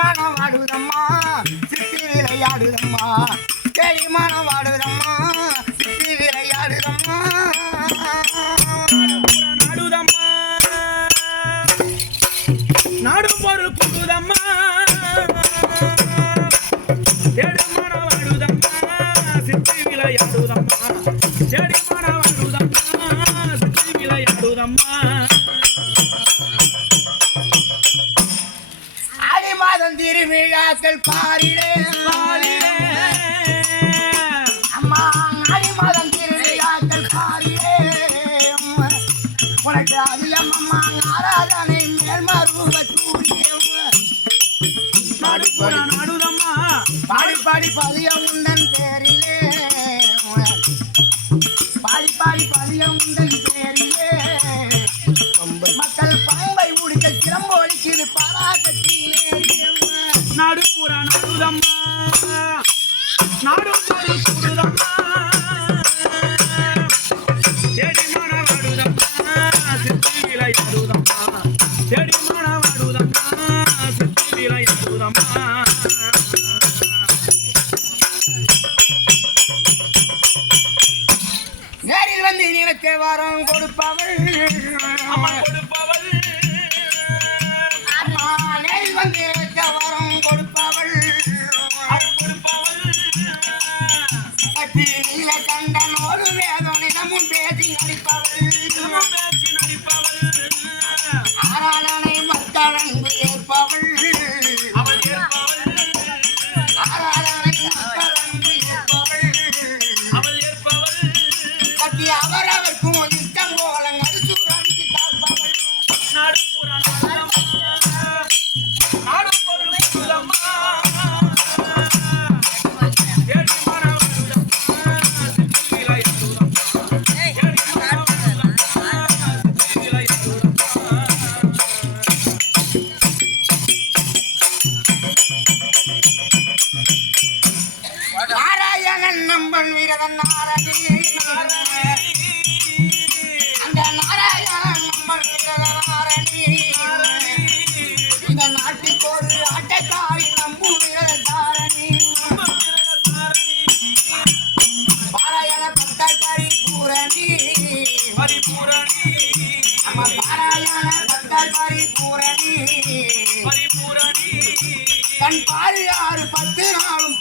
வாடுதம்மா செடி மனம் வாடுதம்மா சித்தி விளையாடுதம்மா நாடுதம்மா. நாடு பொருள் கொடுதம்மா தேடுமான வாடுதம்மா சித்தி விளையாடுதம்மா தேடிமான வாடுதம்மா சித்தி விளையாடுதம்மா ஆடி மாதம் திருவிழாக்கள் பாரிலே பாலிலே அம்மா ஆடி மாதம் திருவிழாக்கள் பாரிலே உனக்கு அதிகம் அம்மா ஆராதனை மேல்மருவ நாடுதம்மா. பாடி பாடி பதிய உந்தன் பேரிலே. பாடி பாடி பதிய உந்தன் பேரிலே. மக்கள் நாடு பூரா நாடுதம்மா நாடு பொருள் கொடுதம்மா சித்தி விளையாடுதம்மா தேடிமான சித்தி விளையாடுதம்மா நேரில் வந்து நீல தேவாரம் கொடுப்பவள் கண்டனோடு வேதனிடமும் பேசி நடிப்பவள் பேசி நடிப்பவள் நம்பன் நாரணி அந்த நாராயணன். நம்பன் நாரணி இந்த நாட்டுக்கு ஒரு ஆட்டக்காரி நம்பு தாரணி பாராயண பக்தக்காரி பரிபூரணி பரிபூரணி நம்ம பாராயண பக்தக்காரி பரிபூரணி பரிபூரணி தன் பாரு ஆறு பத்து நாளும்